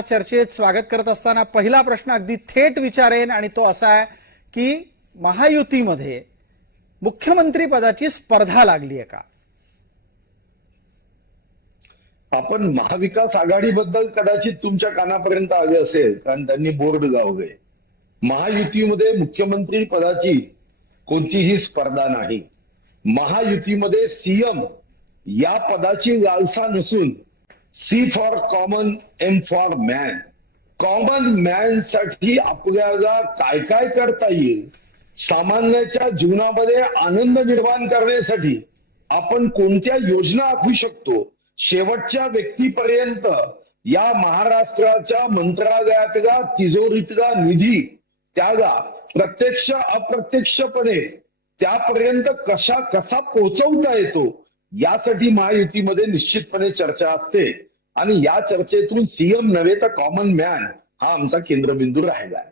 चर्चेत स्वागत करत असताना पहिला प्रश्न अगदी थेट विचारेन आणि तो असा आहे की महायुतीमध्ये मुख्यमंत्री पदाची स्पर्धा लागली आहे का? आपण महाविकास आघाडीबद्दल कदाचित तुमच्या कानापर्यंत आले असेल कारण त्यांनी बोर्ड गावले महायुतीमध्ये मुख्यमंत्री पदाची कोणतीही स्पर्धा नाही. महायुतीमध्ये सीएम या पदाची लालसा नसून C for common M for man common मॅनसाठी आपल्याला काय काय करता येईल? सामान्याच्या जीवनामध्ये आनंद निर्माण करण्यासाठी आपण कोणत्या योजना आखू शकतो? शेवटच्या व्यक्तीपर्यंत या महाराष्ट्राच्या मंत्रालयातला तिजोरीतला निधी त्याला प्रत्यक्ष अप्रत्यक्षपणे त्यापर्यंत कशा कसा पोहोचवता येतो? यासाठी महायुतीमध्ये निश्चितपणे चर्चा असते. आणि या चर्चेतून सीएम नव्हे तर कॉमन मॅन हा आमचा केंद्रबिंदू राहिला आहे